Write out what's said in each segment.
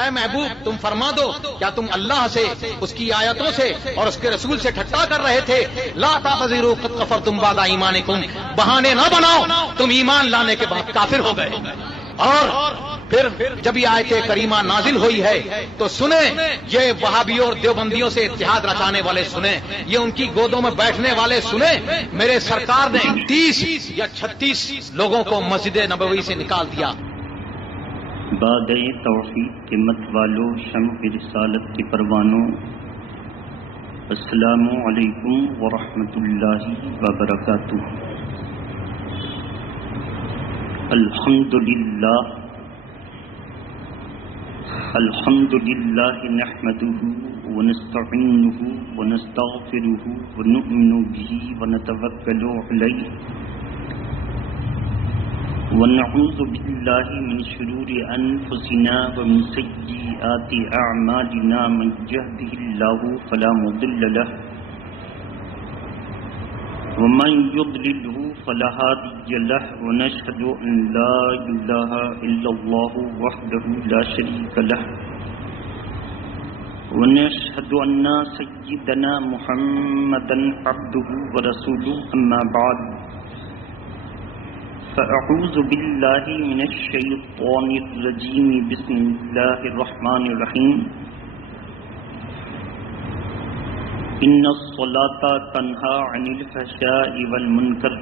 اے محبوب تم فرما دو کیا تم اللہ سے، اس کی آیتوں سے اور اس کے رسول سے ٹھٹا کر رہے تھے؟ لا تعتذروا قد کفرتم بعد ایمانکم، بہانے نہ بناؤ، تم ایمان لانے کے بعد کافر ہو گئے۔ اور پھر جب یہ آیت کریمہ نازل ہوئی ہے تو سنیں، یہ وہابیوں اور دیوبندیوں سے اتحاد رچانے والے سنیں، یہ ان کی گودوں میں بیٹھنے والے سنیں، میرے سرکار نے 30 یا 36 لوگوں کو مسجد نبوی سے نکال دیا۔ بعد توحید کے مت والو، شمع رسالت کے پروانوں، السلام علیکم ورحمۃ اللہ وبرکاتہ۔ الحمد للہ نحمده ونستعینه ونستغفره ونؤمن به ونتوکل علیہ ونعوذ باللہ من شرور انفسنا ومن سیئات اعمالنا، من یهده اللہ فلا مضل له ومن يضلله فلا هادي له، ونشهد أن لا إله إلا الله وحده لا شريك له، ونشهد أن سيدنا محمدا عبده ورسوله، أما بعد فأعوذ بالله من الشيطان الرجيم، بسم الله الرحمن الرحيم، ان الصلاة تنہی عن الفحشاء والمنکر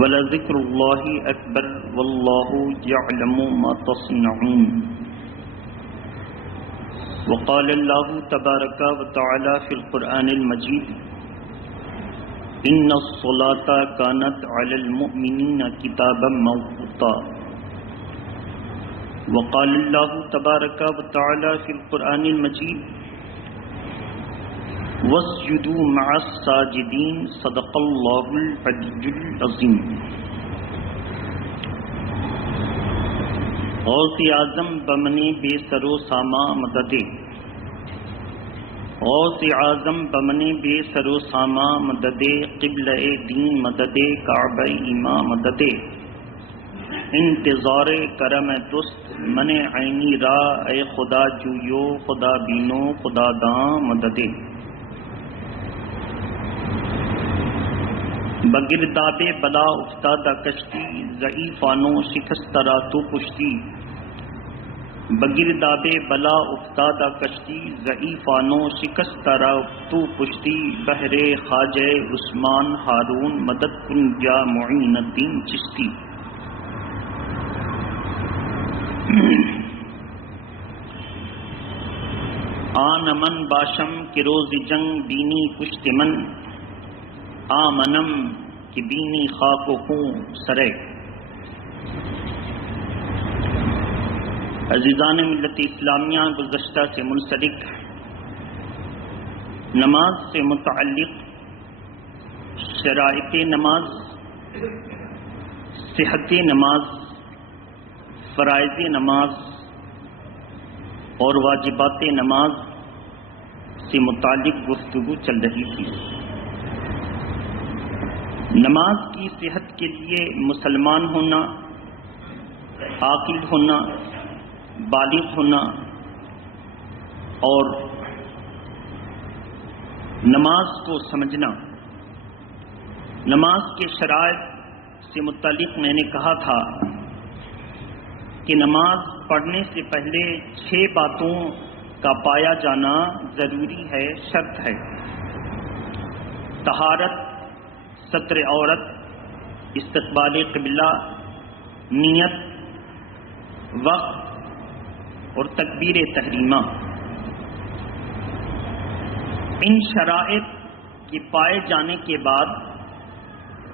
ولذکر اللہ اکبر واللہ یعلم ما تصنعون۔ وقال اللہ تبارک وتعالی فی القرآن المجید، ان الصلاة كانت علی المؤمنین کتابا موقوتا۔ وقال اللہ تبارک وتعالی فی القرآن المجید، وَاسْجُدُوا مَعَ السَّاجِدِينَ، صدق اللہ العلی العظیم۔ غوث اعظم بمن بے سر و ساما مددے، غوث اعظم بمن بے سر و ساما مددے، قبلہ دین مددے، کعبہ ایماں مددے، انتظار کرم دست من عینی را، اے خدا جویو خدا بینو خدا داں مددے۔ بگرداب بلا افتادہ کشتی، ضعیفانو شکست را تو پشتی، بگرداب بلا افتادہ کشتی، ضعیفانو شکست را تو پشتی، بحر خواجہ عثمان ہارون مدد کن یا معین الدین چشتی۔ آن من باشم کہ روز جنگ بینی پشت من، آمنم کہ بینی خاک و خون سرے۔ عزیزان ملت اسلامیہ، گزشتہ سے منسلک نماز سے متعلق شرائط نماز، صحت نماز، فرائض نماز اور واجبات نماز سے متعلق گفتگو چل رہی تھی۔ نماز کی صحت کے لیے مسلمان ہونا، عاقل ہونا، بالغ ہونا اور نماز کو سمجھنا۔ نماز کے شرائط سے متعلق میں نے کہا تھا کہ نماز پڑھنے سے پہلے 6 باتوں کا پایا جانا ضروری ہے، شرط ہے۔ طہارت، ستر عورت، استقبال قبلہ، نیت، وقت اور تکبیر تحریمہ۔ ان شرائط کے پائے جانے کے بعد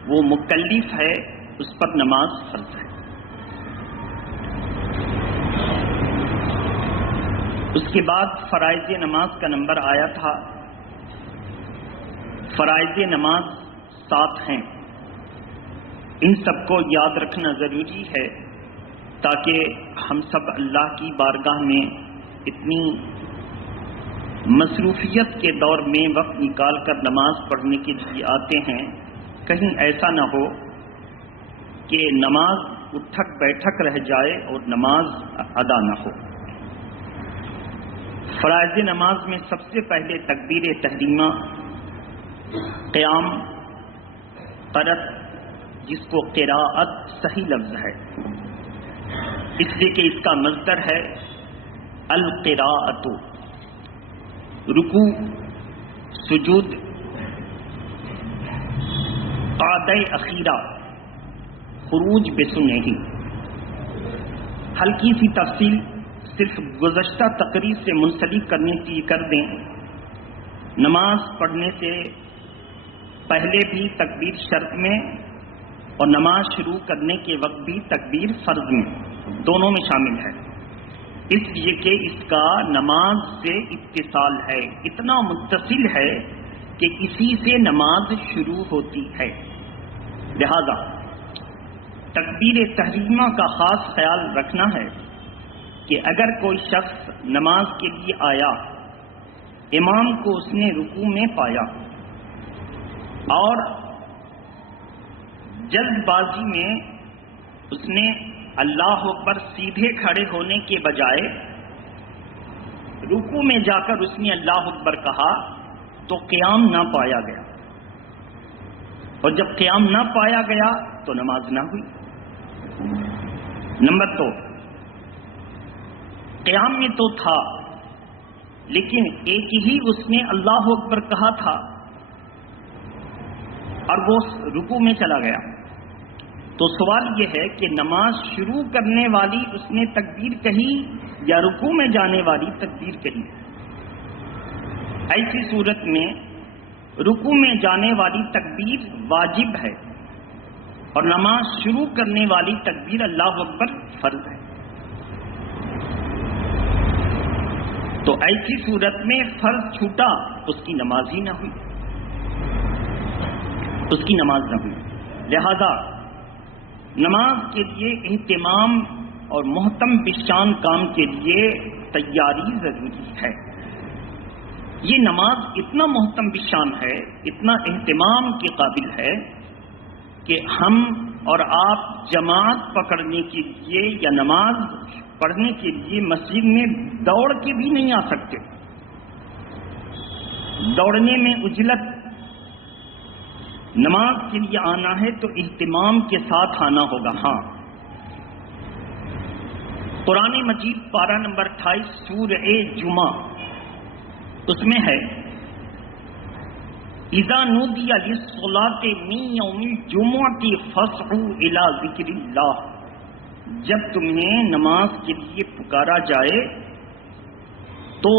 وہ مکلف ہے، اس پر نماز فرض ہے۔ اس کے بعد فرائض نماز کا نمبر آیا تھا۔ فرائض نماز 7 ہیں، ان سب کو یاد رکھنا ضروری ہے تاکہ ہم سب اللہ کی بارگاہ میں اتنی مصروفیت کے دور میں وقت نکال کر نماز پڑھنے کے لیے آتے ہیں، کہیں ایسا نہ ہو کہ نماز اٹھک بیٹھک رہ جائے اور نماز ادا نہ ہو۔ فرائض نماز میں سب سے پہلے تکبیر تحریمہ، قیام، قرأت، جس کو قراءت صحیح لفظ ہے، اس لیے کہ اس کا مصدر ہے القراءۃ، رکوع، سجود، قعدہ اخیرہ، خروج بسنہ۔ ہلکی سی تفصیل صرف گزشتہ تقریر سے منسلک کرنے کی کر دیں، نماز پڑھنے سے پہلے بھی تکبیر شرط میں اور نماز شروع کرنے کے وقت بھی تکبیر فرض میں، دونوں میں شامل ہے، اس لیے کہ اس کا نماز سے اتصال ہے، اتنا متصل ہے کہ اسی سے نماز شروع ہوتی ہے۔ لہذا تکبیر تحریمہ کا خاص خیال رکھنا ہے کہ اگر کوئی شخص نماز کے لیے آیا، امام کو اس نے رکوع میں پایا اور جلد بازی میں اس نے اللہ اکبر سیدھے کھڑے ہونے کے بجائے رکوع میں جا کر اس نے اللہ اکبر کہا تو قیام نہ پایا گیا، اور جب قیام نہ پایا گیا تو نماز نہ ہوئی۔ نمبر 2، قیام میں تو تھا لیکن ایک ہی اس نے اللہ اکبر کہا تھا اور وہ رکوع میں چلا گیا، تو سوال یہ ہے کہ نماز شروع کرنے والی اس نے تکبیر کہی یا رکوع میں جانے والی تکبیر کہی؟ ایسی صورت میں رکوع میں جانے والی تکبیر واجب ہے اور نماز شروع کرنے والی تکبیر اللہ اکبر فرض ہے۔ تو ایسی صورت میں فرض چھوٹا، اس کی نماز ہی نہ ہوئی، اس کی نماز نہ ہوئی۔ لہذا نماز کے لیے اہتمام اور محتم بشان کام کے لیے تیاری ضروری ہے۔ یہ نماز اتنا محتم بشان ہے، اتنا اہتمام کے قابل ہے کہ ہم اور آپ جماعت پکڑنے کے لیے یا نماز پڑھنے کے لیے مسجد میں دوڑ کے بھی نہیں آ سکتے۔ دوڑنے میں عجلت، نماز کے لیے آنا ہے تو اہتمام کے ساتھ آنا ہوگا۔ ہاں، قرآن مجید پارہ نمبر 28 سورہ جمعہ، اس میں ہے اذا نودی للصلاۃ من یوم الجمعۃ فاسعوا الی ذکر اللہ، جب تمہیں نماز کے لیے پکارا جائے تو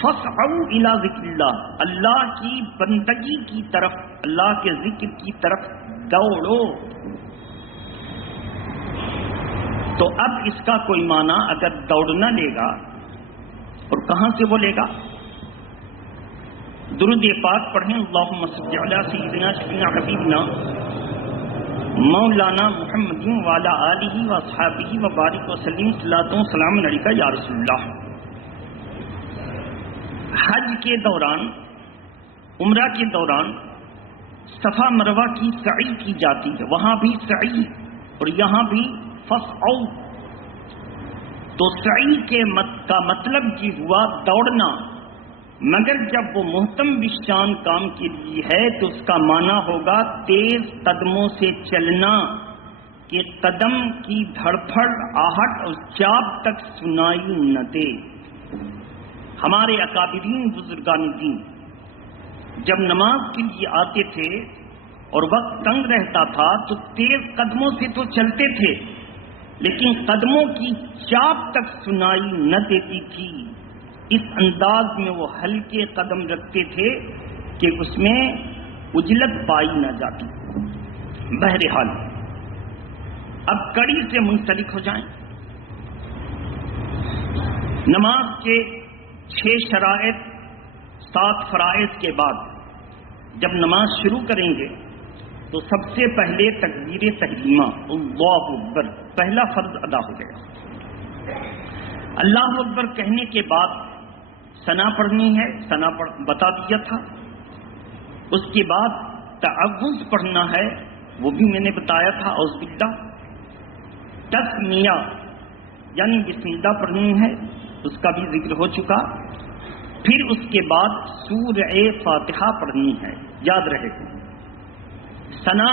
فاسعوا الی ذکر اللہ، اللہ کی بندگی کی طرف، اللہ کے ذکر کی طرف دوڑو۔ تو اب اس کا کوئی معنی اگر دوڑنا لے گا اور کہاں سے وہ لے گا؟ درود پاک پڑھیں، اللہم صل علی سیدنا شفیعنا حبیبنا مولانا محمد وعلی آلہ واصحابہ وبارک وسلم، صلاۃ و سلام علیکہ یا رسول اللہ۔ حج کے دوران، عمرہ کے دوران صفا مروہ کی سعی کی جاتی ہے، وہاں بھی سعی اور یہاں بھی فسعوا، تو سعی کا مطلب یہ ہوا دوڑنا، مگر جب وہ محتم بشان کام کے لیے ہے تو اس کا معنی ہوگا تیز قدموں سے چلنا، کہ قدم کی دھڑپڑ، آہٹ اور چاپ تک سنائی نہ دے۔ ہمارے اکابرین بزرگان دین جب نماز کے لیے آتے تھے اور وقت تنگ رہتا تھا تو تیز قدموں سے تو چلتے تھے لیکن قدموں کی چاپ تک سنائی نہ دیتی تھی۔ اس انداز میں وہ ہلکے قدم رکھتے تھے کہ اس میں عجلت پائی نہ جاتی۔ بہرحال اب کڑی سے منسلک ہو جائیں۔ نماز کے 6 شرائط 7 فرائض کے بعد جب نماز شروع کریں گے تو سب سے پہلے تکبیر تحریمہ اللہ اکبر، پہلا فرض ادا ہو گیا۔ اللہ اکبر کہنے کے بعد ثنا پڑھنی ہے، ثنا بتا دیا تھا۔ اس کے بعد تعوذ پڑھنا ہے، وہ بھی میں نے بتایا تھا، اعوذ باللہ، تسمیہ یعنی بسم اللہ پڑھنی ہے، اس کا بھی ذکر ہو چکا. پھر اس کے بعد سورہ فاتحہ پڑھنی ہے، یاد رہے. ثنا،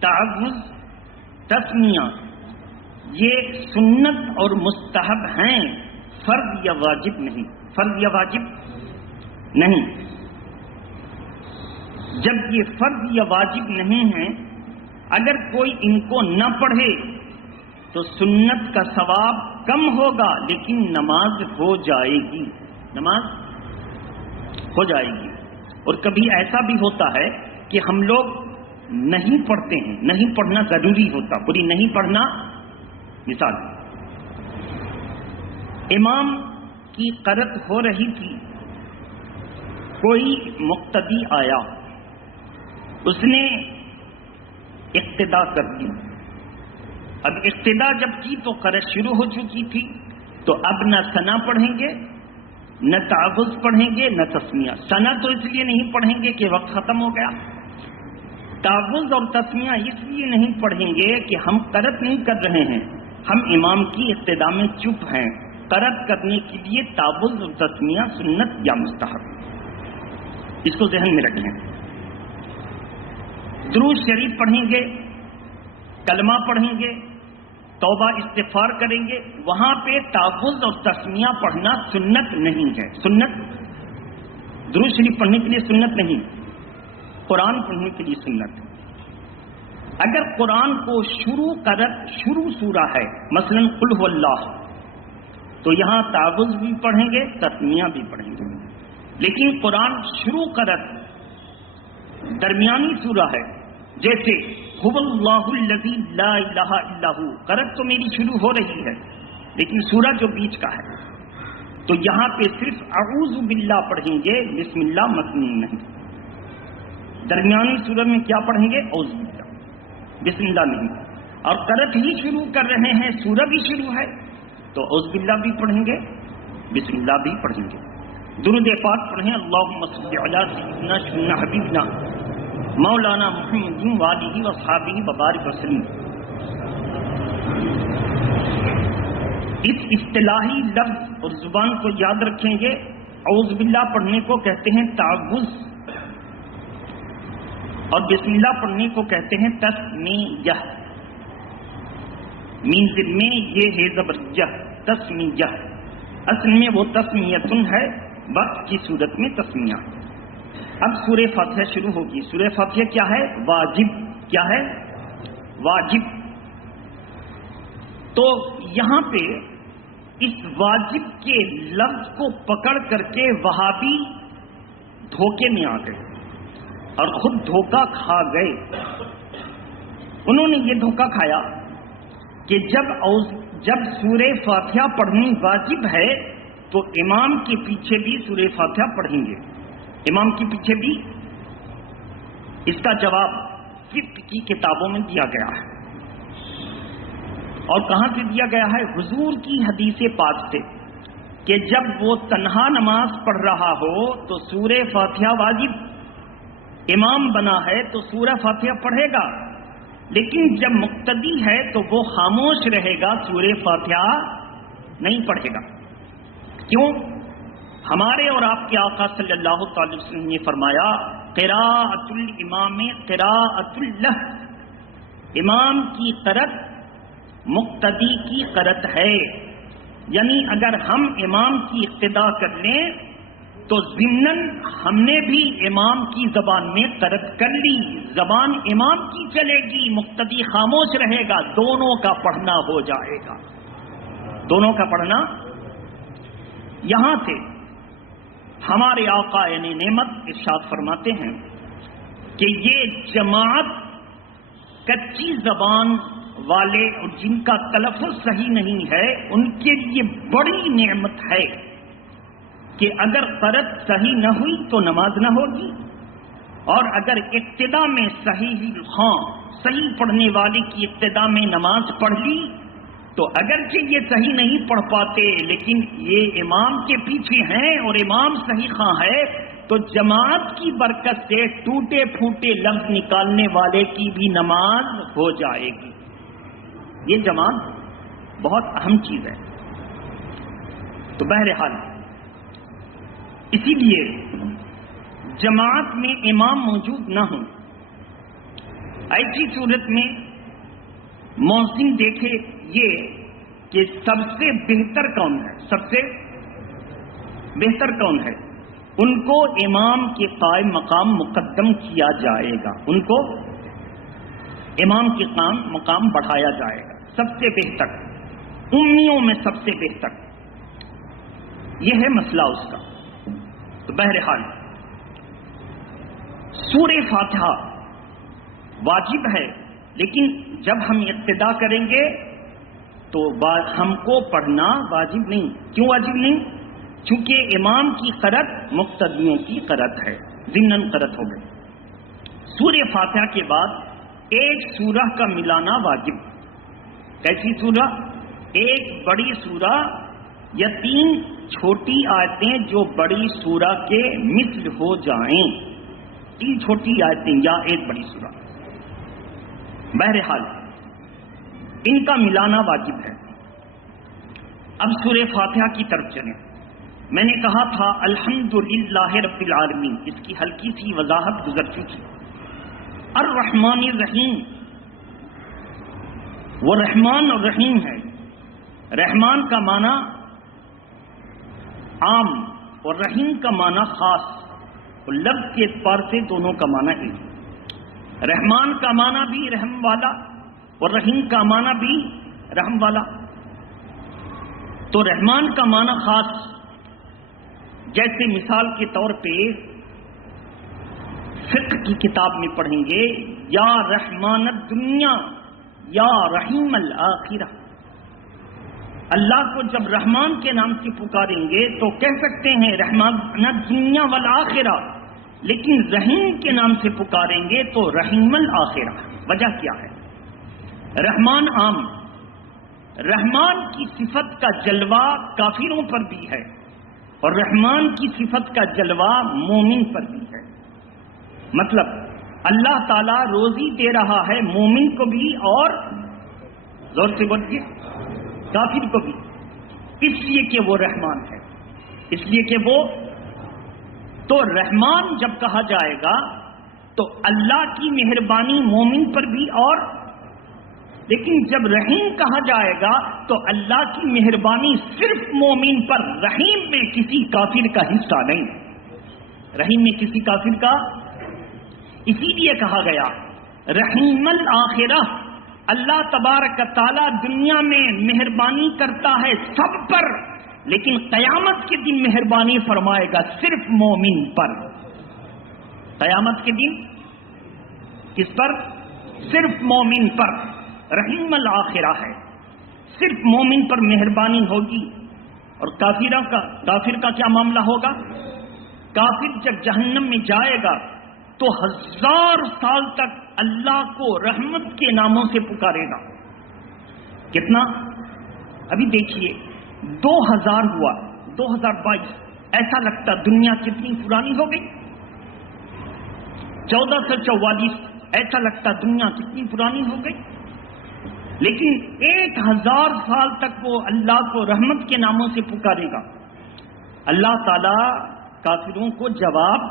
تعوذ، تسمیہ یہ سنت اور مستحب ہیں، فرض یا واجب نہیں. فرض یا واجب نہیں. جب یہ فرض یا واجب نہیں ہیں، اگر کوئی ان کو نہ پڑھے تو سنت کا ثواب کم ہوگا، لیکن نماز ہو جائے گی. نماز ہو جائے گی. اور کبھی ایسا بھی ہوتا ہے کہ ہم لوگ نہیں پڑھتے ہیں، نہیں پڑھنا ضروری ہوتا، پوری نہیں پڑھنا. مثال، امام کی قرأت ہو رہی تھی، کوئی مقتدی آیا، اس نے اقتدا کر دی. اب اقتدا جب کی تو قرأت شروع ہو چکی تھی، تو اب نہ ثنا پڑھیں گے، نہ تعوذ پڑھیں گے، نہ تسمیہ. ثنا تو اس لیے نہیں پڑھیں گے کہ وقت ختم ہو گیا. تعوذ اور تسمیہ اس لیے نہیں پڑھیں گے کہ ہم قرأت نہیں کر رہے ہیں، ہم امام کی اقتدا میں چپ ہیں. قرأت کرنے کے لیے تعوذ اور تسمیہ سنت یا مستحب، اس کو ذہن میں رکھیں. درود شریف پڑھیں گے، کلمہ پڑھیں گے، توبہ استغفار کریں گے، وہاں پہ تعوذ اور تسمیہ پڑھنا سنت نہیں ہے. سنت درود شریف پڑھنے کے لیے سنت نہیں، قرآن پڑھنے کے لیے سنت. اگر قرآن کو شروع سورہ ہے، مثلا قل هو اللہ، تو یہاں تعوذ بھی پڑھیں گے، تسمیہ بھی پڑھیں گے. لیکن قرآن شروع درمیانی سورہ ہے، جیسے هو اللہ الذی لا الہ الا ہو، قرأت تو میری شروع ہو رہی ہے لیکن سورہ جو بیچ کا ہے، تو یہاں پہ صرف اعوذ باللہ پڑھیں گے، بسم اللہ مسنون نہیں. درمیانی سورہ میں کیا پڑھیں گے؟ اعوذ باللہ، بسم اللہ نہیں. اور قرأت ہی شروع کر رہے ہیں، سورہ بھی شروع ہے، تو اعوذ باللہ بھی پڑھیں گے، بسم اللہ بھی پڑھیں گے. درود پاک پڑھیں، اللہم صلی علی سیدنا شفیعنا حبیبنا مولانا محمد وآلہ وصحابہ وبارک وسلم. اس اصطلاحی لفظ اور زبان کو یاد رکھیں گے. اعوذ باللہ پڑھنے کو کہتے ہیں تعوذ، اور بسم اللہ پڑھنے کو کہتے ہیں تسمیہ. مین میں یہ ہے زبرجہ، تسمیہ. اصل میں وہ تسمیتن ہے، وقت کی صورت میں تسمیہ. اب سورہ فاتحہ شروع ہوگی. سورہ فاتحہ کیا ہے؟ واجب. کیا ہے؟ واجب. تو یہاں پہ اس واجب کے لفظ کو پکڑ کر کے وہابی دھوکے میں آ گئے اور خود دھوکہ کھا گئے. انہوں نے یہ دھوکہ کھایا کہ جب سورہ فاتحہ پڑھنی واجب ہے تو امام کے پیچھے بھی سورہ فاتحہ پڑھیں گے. امام کے پیچھے بھی. اس کا جواب فقہ کی کتابوں میں دیا گیا ہے. اور کہاں سے دیا گیا ہے؟ حضور کی حدیث پاک سے، کہ جب وہ تنہا نماز پڑھ رہا ہو تو سورہ فاتحہ واجب، امام بنا ہے تو سورہ فاتحہ پڑھے گا، لیکن جب مقتدی ہے تو وہ خاموش رہے گا، سورہ فاتحہ نہیں پڑھے گا. کیوں؟ ہمارے اور آپ کے آقا صلی اللہ تعالی وسلم نے فرمایا قراءۃ الامام قراءۃ لہ، امام کی قرأت مقتدی کی قرأت ہے. یعنی اگر ہم امام کی اقتدا کر لیں تو ضمناً ہم نے بھی امام کی زبان میں قرأت کر لی، زبان امام کی چلے گی، مقتدی خاموش رہے گا، دونوں کا پڑھنا ہو جائے گا. دونوں کا پڑھنا. یہاں سے ہمارے آقا یعنی نعمت ارشاد فرماتے ہیں کہ یہ جماعت کچی زبان والے اور جن کا تلفظ صحیح نہیں ہے ان کے لیے بڑی نعمت ہے کہ اگر قرأت صحیح نہ ہوئی تو نماز نہ ہوگی، اور اگر ابتدا میں صحیح پڑھنے والے کی ابتدا میں نماز پڑھ لی تو اگرچہ یہ صحیح نہیں پڑھ پاتے لیکن یہ امام کے پیچھے ہیں اور امام صحیح خواہ ہے تو جماعت کی برکت سے ٹوٹے پھوٹے لفظ نکالنے والے کی بھی نماز ہو جائے گی. یہ جماعت بہت اہم چیز ہے. تو بہرحال اسی لیے جماعت میں امام موجود نہ ہوں، ایسی صورت میں مؤذن دیکھے یہ کہ سب سے بہتر کون ہے، سب سے بہتر کون ہے، ان کو امام کے قائم مقام مقدم کیا جائے گا، ان کو امام کے مقام بڑھایا جائے گا. سب سے بہتر، امیوں میں سب سے بہتر، یہ ہے مسئلہ اس کا. تو بہرحال سورہ فاتحہ واجب ہے، لیکن جب ہم اقتدا کریں گے تو ہم کو پڑھنا واجب نہیں. کیوں واجب نہیں؟ چونکہ امام کی قرأت مقتدیوں کی قرأت ہے، ضمناً قرأت ہو گئی. سورہ فاتحہ کے بعد ایک سورہ کا ملانا واجب. کیسی سورہ؟ ایک بڑی سورہ یا 3 چھوٹی آیتیں جو بڑی سورہ کے مثل ہو جائیں، 3 چھوٹی آیتیں یا ایک بڑی سورہ. بہرحال ان کا ملانا واجب ہے. اب سورہ فاتحہ کی طرف چلیں. میں نے کہا تھا الحمدللہ رب العالمین، اس کی ہلکی سی وضاحت گزر چکی. الرحمن الرحیم، وہ رحمان اور رحیم ہے. رحمان کا معنی عام اور رحیم کا معنی خاص، اور لفظ کے اعتبار سے دونوں کا معنی ایک. رحمان کا معنی بھی رحم والا اور رحیم کا معنی بھی رحم والا. تو رحمان کا معنی خاص، جیسے مثال کے طور پہ فقہ کی کتاب میں پڑھیں گے یا رحمان الدنیا یا رحیم الآخرہ. اللہ کو جب رحمان کے نام سے پکاریں گے تو کہہ سکتے ہیں رحمان الدنیا والآخرہ، لیکن رحیم کے نام سے پکاریں گے تو رحیم الآخرہ. وجہ کیا ہے؟ رحمان عام، رحمان کی صفت کا جلوہ کافروں پر بھی ہے اور رحمان کی صفت کا جلوہ مومن پر بھی ہے. مطلب اللہ تعالیٰ روزی دے رہا ہے مومن کو بھی اور زور سے بولیے کافر کو بھی، اس لیے کہ وہ رحمان ہے، اس لیے کہ وہ. تو رحمان جب کہا جائے گا تو اللہ کی مہربانی مومن پر بھی اور، لیکن جب رحیم کہا جائے گا تو اللہ کی مہربانی صرف مومن پر، رحیم میں کسی کافر کا حصہ نہیں، رحیم میں کسی کافر کا. اسی لیے کہا گیا رحیم الآخرہ، اللہ تبارک تعالیٰ دنیا میں مہربانی کرتا ہے سب پر، لیکن قیامت کے دن مہربانی فرمائے گا صرف مومن پر. قیامت کے دن کس پر؟ صرف مومن پر. رحیم الآخرہ ہے، صرف مومن پر مہربانی ہوگی. اور کافر کا کیا معاملہ ہوگا؟ کافر جب جہنم میں جائے گا تو 1000 سال تک اللہ کو رحمت کے ناموں سے پکارے گا. کتنا؟ ابھی دیکھیے 2000 ہوا، 2022، ایسا لگتا دنیا کتنی پرانی ہو گئی. 1444، ایسا لگتا دنیا کتنی پرانی ہو گئی. لیکن 1000 سال تک وہ اللہ کو رحمت کے ناموں سے پکارے گا. اللہ تعالی کافروں کو جواب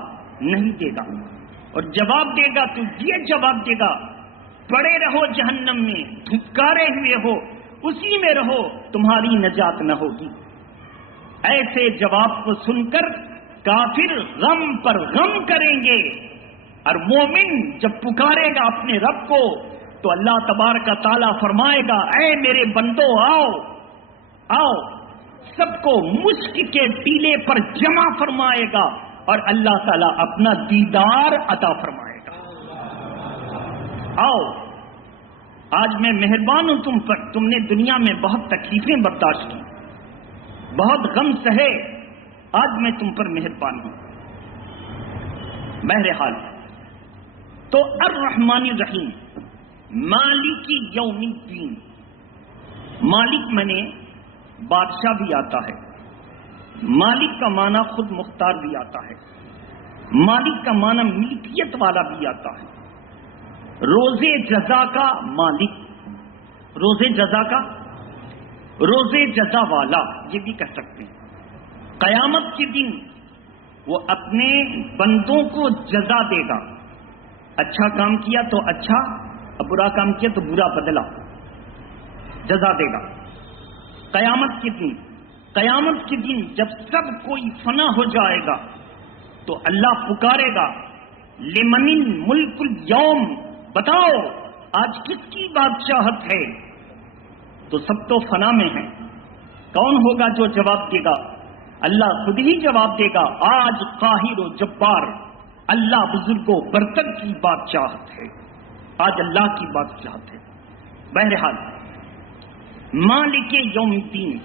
نہیں دے گا، اور جواب دے گا تو یہ جواب دے گا پڑے رہو جہنم میں، دھتکارے ہوئے ہو، اسی میں رہو، تمہاری نجات نہ ہوگی. ایسے جواب کو سن کر کافر غم پر غم کریں گے، اور مومن جب پکارے گا اپنے رب کو تو اللہ تبارک تعالیٰ فرمائے گا اے میرے بندو آؤ آؤ، سب کو مشک کے ٹیلے پر جمع فرمائے گا اور اللہ تعالیٰ اپنا دیدار عطا فرمائے گا. آؤ، آج میں مہربان ہوں تم پر، تم نے دنیا میں بہت تکلیفیں برداشت کی، بہت غم سہے، آج میں تم پر مہربان ہوں. بہرحال تو الرحمن الرحیم، مالک یوم الدین. مالک منے بادشاہ بھی آتا ہے، مالک کا معنی خود مختار بھی آتا ہے. مالک کا معنی ملکیت والا بھی آتا ہے. روز جزا کا مالک، روز جزا کا، روز جزا والا یہ بھی کہہ سکتے ہیں. قیامت کے دن وہ اپنے بندوں کو جزا دے گا. اچھا کام کیا تو اچھا، اور برا کام کیا تو برا بدلہ جزا دے گا. قیامت کے دن، قیامت کے دن جب سب کوئی فنا ہو جائے گا تو اللہ پکارے گا لمن الملک اليوم، بتاؤ آج کس کی بادشاہت ہے؟ تو سب تو فنا میں ہیں. کون ہوگا جو جواب دے گا؟ اللہ خود ہی جواب دے گا آج قاہر و جبار، اللہ بزرگ و برتر کی بادشاہت ہے. آج اللہ کی بادشاہت ہے. بہرحال مالک یوم الدین،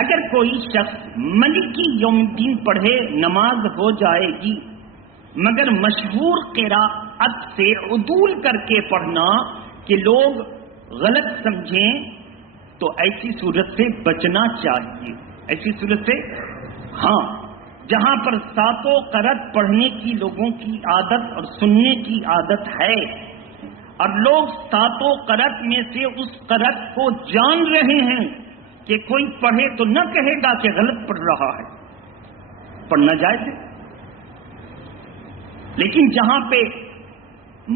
اگر کوئی شخص ملک یوم الدین پڑھے نماز ہو جائے گی، مگر مشہور قراءت سے عدول کر کے پڑھنا کہ لوگ غلط سمجھیں تو ایسی صورت سے بچنا چاہیے. ایسی صورت سے، ہاں، جہاں پر ساتوں قرأت پڑھنے کی لوگوں کی عادت اور سننے کی عادت ہے، اور لوگ ساتوں قرأت میں سے اس قرأت کو جان رہے ہیں کہ کوئی پڑھے تو نہ کہے گا کہ غلط پڑھ رہا ہے، پڑھنا جائز ہے. لیکن جہاں پہ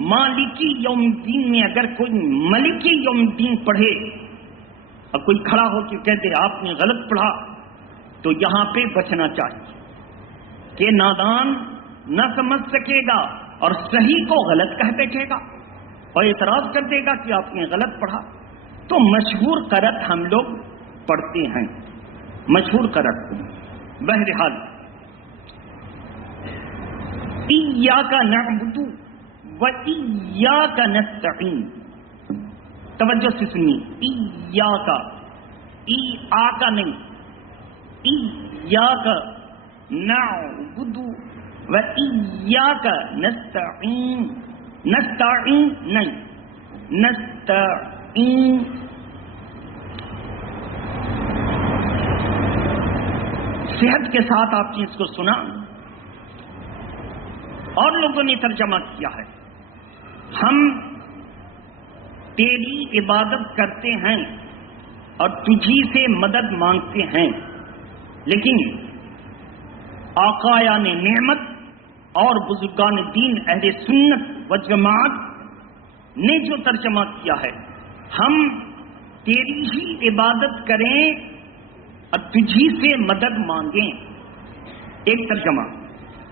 مالکی یوم الدین میں اگر کوئی ملکی یوم الدین پڑھے اور کوئی کھڑا ہو کے کہہ دے آپ نے غلط پڑھا، تو یہاں پہ بچنا چاہیے کہ نادان نہ سمجھ سکے گا اور صحیح کو غلط کہہ بیٹھے گا اور اعتراض کر دے گا کہ آپ نے غلط پڑھا. تو مشہور قرأت ہم لوگ پڑھتے ہیں، مشہور قرأت. بہرحال ایاک نعبد و ایاک نستعین، توجہ سے سنیے. ایاک، ای آکا نہیں، ایاک نعبد و ایاک نستعین، نستعین نہیں، نستعین. صحت کے ساتھ آپ نے اس کو سنا اور لوگوں نے ترجمہ کیا ہے ہم تیری عبادت کرتے ہیں اور تجھی سے مدد مانگتے ہیں. لیکن آقایان نعمت اور بزرگان دین اہل سنت و جماعت نے جو ترجمہ کیا ہے ہم تیری ہی عبادت کریں اور تجھی سے مدد مانگیں. ایک ترجمہ،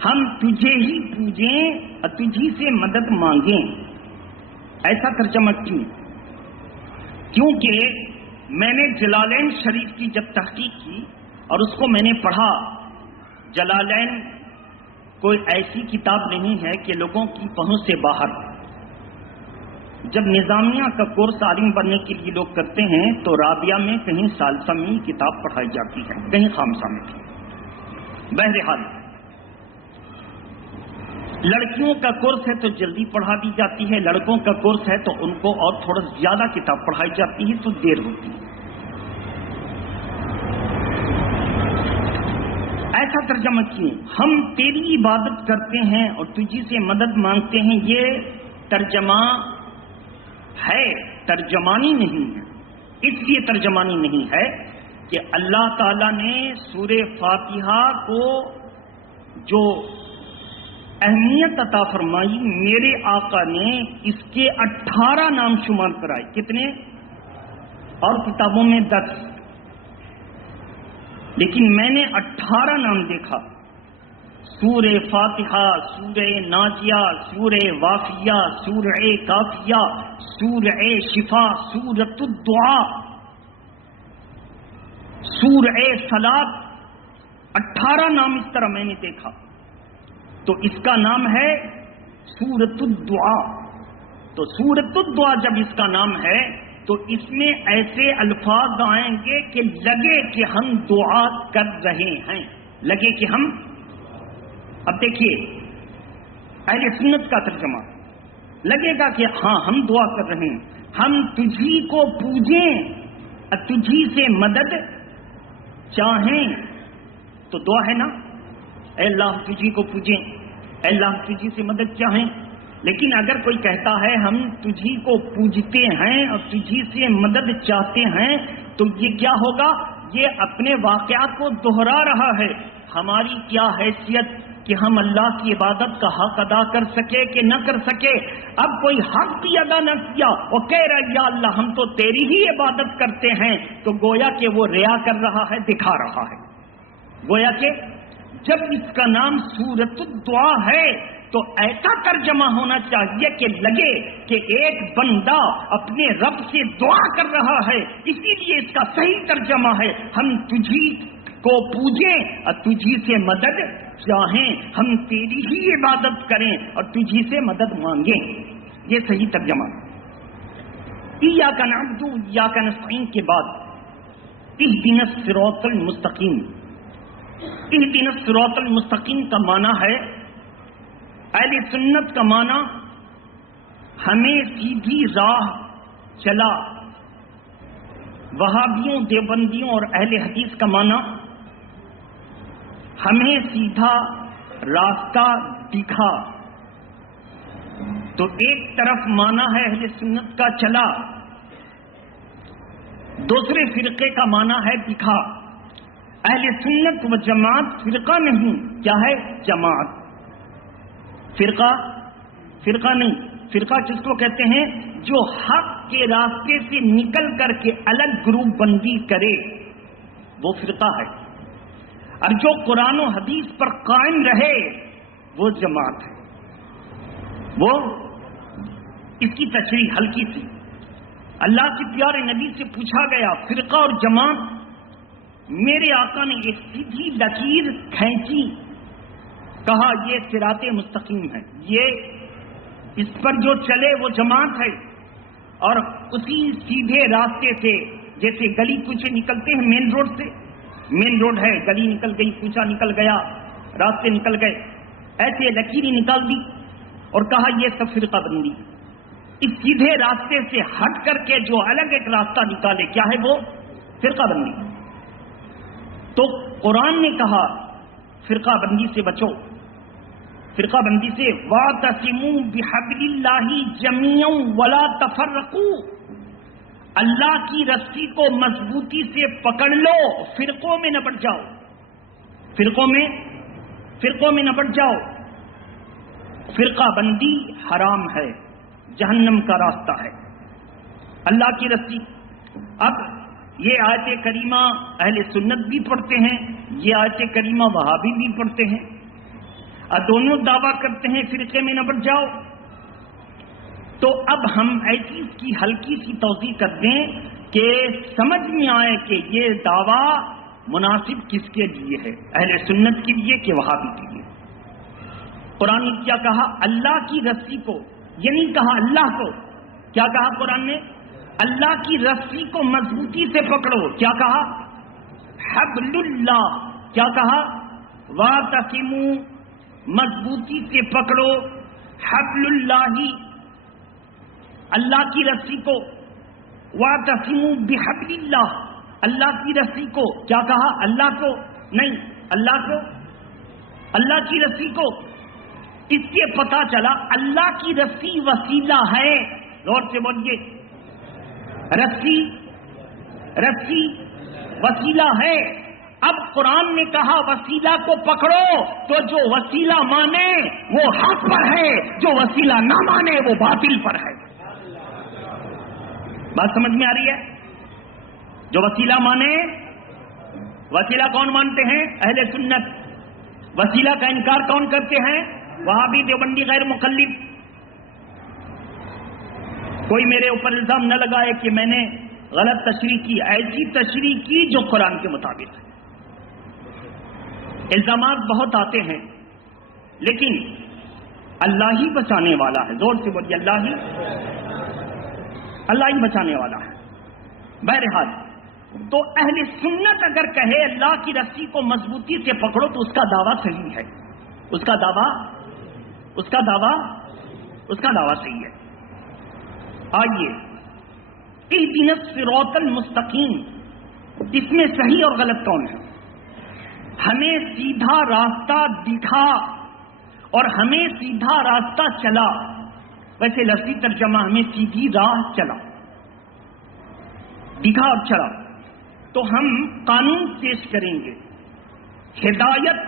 ہم تجھے ہی پوجیں اور تجھی سے مدد مانگیں. ایسا ترجمہ کیوں؟ کیونکہ میں نے جلالین شریف کی جب تحقیق کی اور اس کو میں نے پڑھا، جلالین کوئی ایسی کتاب نہیں ہے کہ لوگوں کی پہنچ سے باہر. جب نظامیہ کا کورس عالم بننے کے لیے لوگ کرتے ہیں تو رابعہ میں کہیں ثالثہ میں کتاب پڑھائی جاتی ہے، کہیں خامسہ میں. بہرحال لڑکیوں کا کورس ہے تو جلدی پڑھا دی جاتی ہے، لڑکوں کا کورس ہے تو ان کو اور تھوڑا زیادہ کتاب پڑھائی جاتی ہے تو دیر ہوتی ہے. ایسا ترجمہ کیوں؟ ہم تیری عبادت کرتے ہیں اور تجھی سے مدد مانگتے ہیں، یہ ترجمہ ہے، ترجمانی نہیں ہے. اس لیے ترجمانی نہیں ہے کہ اللہ تعالیٰ نے سورہ فاتحہ کو جو اہمیت عطا فرمائی، میرے آقا نے اس کے 18 نام شمار کرائے. کتنے؟ اور کتابوں میں 10، لیکن میں نے 18 نام دیکھا. سورہ فاتحہ، سورہ ناجیہ، سورہ واقعہ، سورہ کافیہ، سورہ شفا، سورۃ الدعاء، سورہ صلاۃ، 18 نام اس طرح میں نے دیکھا. تو اس کا نام ہے سورۃ الدعاء. تو سورۃ الدعاء جب اس کا نام ہے تو اس میں ایسے الفاظ آئیں گے کہ لگے کہ ہم دعا کر رہے ہیں، لگے کہ ہم. اب دیکھیے اہل سنت کا ترجمہ لگے گا کہ ہاں ہم دعا کر رہے ہیں، ہم تجھی کو پوجیں اور تجھی سے مدد چاہیں، تو دعا ہے نا. اے اللہ تجھی کو پوجیں، اے اللہ تجھی سے مدد چاہیں. لیکن اگر کوئی کہتا ہے ہم تجھی کو پوجتے ہیں اور تجھی سے مدد چاہتے ہیں تو یہ کیا ہوگا؟ یہ اپنے واقعات کو دہرا رہا ہے. ہماری کیا حیثیت کہ ہم اللہ کی عبادت کا حق ادا کر سکے کہ نہ کر سکے؟ اب کوئی حق بھی ادا نہ کیا اور کہہ رہا یا اللہ ہم تو تیری ہی عبادت کرتے ہیں، تو گویا کہ وہ ریا کر رہا ہے، دکھا رہا ہے. گویا کہ جب اس کا نام سورۃ الدعا ہے تو ایسا ترجمہ ہونا چاہیے کہ لگے کہ ایک بندہ اپنے رب سے دعا کر رہا ہے. اسی لیے اس کا صحیح ترجمہ ہے ہم تجھی کو پوجیں اور تجھی سے مدد چاہیں، ہم تیری ہی عبادت کریں اور تجھی سے مدد مانگیں. یہ صحیح ترجمہ. ایاک نعبد و ایاک نستعین کے بعد اہدنا الصراط المستقیم. اہدنا الصراط المستقیم کا معنی ہے، اہل سنت کا معنی ہمیں سیدھی راہ چلا. وہابیوں، دیوبندیوں اور اہل حدیث کا معنی ہمیں سیدھا راستہ دکھا. تو ایک طرف معنی ہے اہل سنت کا چلا، دوسرے فرقے کا معنی ہے دکھا. اہل سنت و جماعت فرقہ نہیں، کیا ہے؟ جماعت. فرقہ نہیں. فرقہ کس کو کہتے ہیں؟ جو حق کے راستے سے نکل کر کے الگ گروپ بندی کرے، وہ فرقہ ہے. اور جو قرآن و حدیث پر قائم رہے وہ جماعت ہے. وہ اس کی تشریح ہلکی تھی. اللہ کے پیارے نبی سے پوچھا گیا فرقہ اور جماعت، میرے آقا نے ایک سیدھی لکیر کھینچی، کہا یہ صراط مستقیم ہے، یہ اس پر جو چلے وہ جماعت ہے. اور اسی سیدھے راستے سے، جیسے گلی کوچے نکلتے ہیں مین روڈ سے، مین روڈ ہے، گلی نکل گئی، کوچا نکل گیا، راستے نکل گئے، ایسے لکیری نکال دی اور کہا یہ سب فرقہ بندی. اس سیدھے راستے سے ہٹ کر کے جو الگ ایک راستہ نکالے، کیا ہے وہ؟ فرقہ بندی. تو قرآن نے کہا فرقہ بندی سے بچو. فرقہ بندی سے وَاعْتَصِمُوا بِحَبْلِ اللَّهِ جَمِيعًا وَلَا تَفَرَّقُوا. اللہ کی رسی کو مضبوطی سے پکڑ لو، فرقوں میں نہ بٹ جاؤ. فرقوں میں نہ بٹ جاؤ. فرقہ بندی حرام ہے، جہنم کا راستہ ہے. اللہ کی رسی. اب یہ آیت کریمہ اہل سنت بھی پڑھتے ہیں، یہ آیت کریمہ وہابی بھی پڑھتے ہیں، اور دونوں دعویٰ کرتے ہیں فرقے میں نہ بٹ جاؤ. تو اب ہم ایسی اس کی ہلکی سی توضیح کر دیں کہ سمجھ میں آئے کہ یہ دعویٰ مناسب کس کے لیے ہے، اہل سنت کے لیے کہ وہابی کے لیے. قرآن نے کیا کہا؟ اللہ کی رسی کو، یعنی کہا اللہ کو. کیا کہا قرآن نے؟ اللہ کی رسی کو مضبوطی سے پکڑو. کیا کہا؟ حبل اللہ. کیا کہا؟ واعتصموا، مضبوطی سے پکڑو حبل اللہ، اللہ کی رسی کو. واعتصموا بحبل اللہ، اللہ کی رسی کو. کیا کہا؟ اللہ کو نہیں، اللہ کو، اللہ کی رسی کو. اس سے پتا چلا اللہ کی رسی وسیلہ ہے. غور سے بولیے، رسی وسیلہ ہے. اب قرآن نے کہا وسیلہ کو پکڑو، تو جو وسیلہ مانے وہ حق پر ہے، جو وسیلہ نہ مانے وہ باطل پر ہے. بات سمجھ میں آ رہی ہے؟ جو وسیلہ مانے، وسیلہ کون مانتے ہیں؟ اہل سنت. وسیلہ کا انکار کون کرتے ہیں؟ وہابی، دیوبندی، غیر مقلد. کوئی میرے اوپر الزام نہ لگائے کہ میں نے غلط تشریح کی، ایسی تشریح کی جو قرآن کے مطابق ہے. الزامات بہت آتے ہیں لیکن اللہ ہی بچانے والا ہے. زور سے بولیے، اللہ ہی بچانے والا ہے. بہرحال تو اہل سنت اگر کہے اللہ کی رسی کو مضبوطی سے پکڑو تو اس کا دعویٰ صحیح ہے، اس کا دعویٰ صحیح ہے. آئیے اہدنا الصراط المستقیم، اس میں صحیح اور غلط کون ہے؟ ہمیں سیدھا راستہ دکھا اور ہمیں سیدھا راستہ چلا. ویسے لفظی ترجمہ ہمیں سیدھی راہ چلا، دکھا اور چلا. تو ہم قانون پیش کریں گے. ہدایت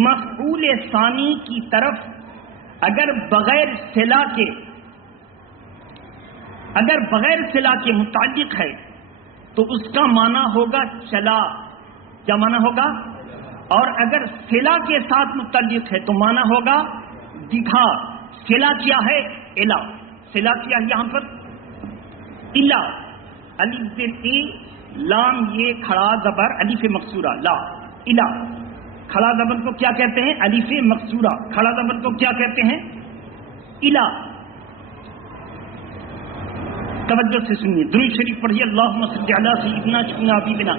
مفعول ثانی کی طرف اگر بغیر صلہ کے متعلق ہے تو اس کا معنی ہوگا چلا. کیا معنی ہوگا؟ اور اگر صلہ کے ساتھ متعلق ہے تو معنی ہوگا دکھا. صلہ کیا ہے؟ الا. صلہ کیا ہے یہاں پر؟ الا. الف زیر ای لام یہ کھڑا زبر الف مکسورہ لا. الا. کھڑا زبر کو کیا کہتے ہیں؟ الف مکسورہ. کھڑا زبر کو کیا کہتے ہیں؟ الا. توجہ سے سنیے، درود شریف پڑھیے. اللہم صلی علی سیدنا شفیعنا حبیبنا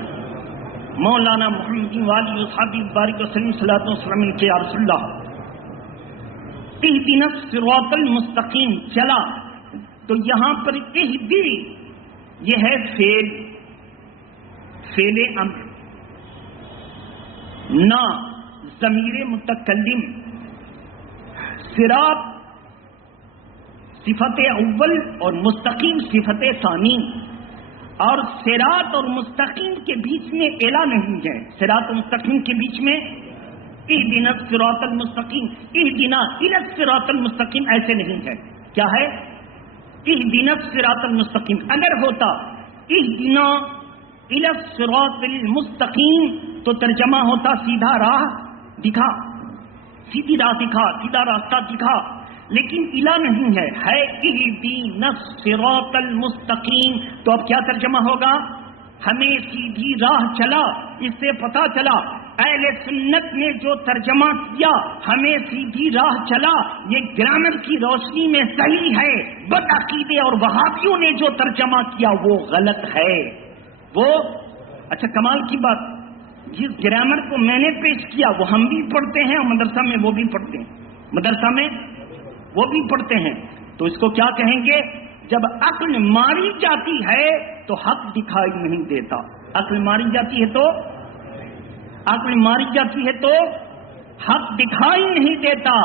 مولانا محمد والی اصحابہ بارک وسلم صلاۃ و سلام علیک یا رسول اللہ. اہدنا الصراط المستقیم چلا. تو یہاں پر اہدی یہ ہے فعل امر. نا ضمیر متکلم، صراط صفت اول اور مستقیم صفت ثانی. اور صراط اور مستقیم کے بیچ میں الا نہیں ہے. صراط اور مستقیم کے بیچ میں اہدنا الصراط المستقیم، اہدنا الی الصراط المستقیم ایسے نہیں ہے. کیا ہے؟ اہدنا الصراط المستقیم. اگر ہوتا اہدنا الی الصراط المستقیم تو ترجمہ ہوتا سیدھا راہ دکھا، سیدھی راہ دکھا، سیدھا راستہ دکھا. لیکن الا نہیں ہے، اہدنا الصراط المستقیم. تو اب کیا ترجمہ ہوگا؟ ہمیں سیدھی راہ چلا. اس سے پتہ چلا اہل سنت نے جو ترجمہ کیا ہمیں سیدھی راہ چلا، یہ گرامر کی روشنی میں صحیح ہے. بدعقیدے اور وہابیوں نے جو ترجمہ کیا وہ غلط ہے. وہ اچھا کمال کی بات، جس گرامر کو میں نے پیش کیا وہ ہم بھی پڑھتے ہیں اور مدرسہ میں وہ بھی پڑھتے ہیں، مدرسہ میں وہ بھی پڑھتے ہیں. تو اس کو کیا کہیں گے؟ جب عقل ماری جاتی ہے تو حق دکھائی نہیں دیتا. عقل ماری جاتی ہے تو حق دکھائی نہیں دیتا.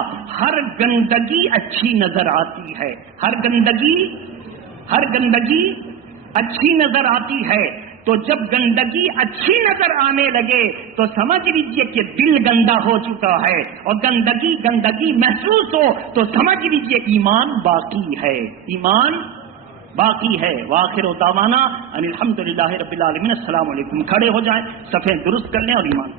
ہر گندگی اچھی نظر آتی ہے، ہر گندگی اچھی نظر آتی ہے. تو جب گندگی اچھی نظر آنے لگے تو سمجھ لیجئے کہ دل گندا ہو چکا ہے، اور گندگی محسوس ہو تو سمجھ لیجئے ایمان باقی ہے، ایمان باقی ہے. وآخر دعوانا ان الحمدللہ رب العالمین. السلام علیکم. کھڑے ہو جائیں، صفیں درست کر لیں اور ایمان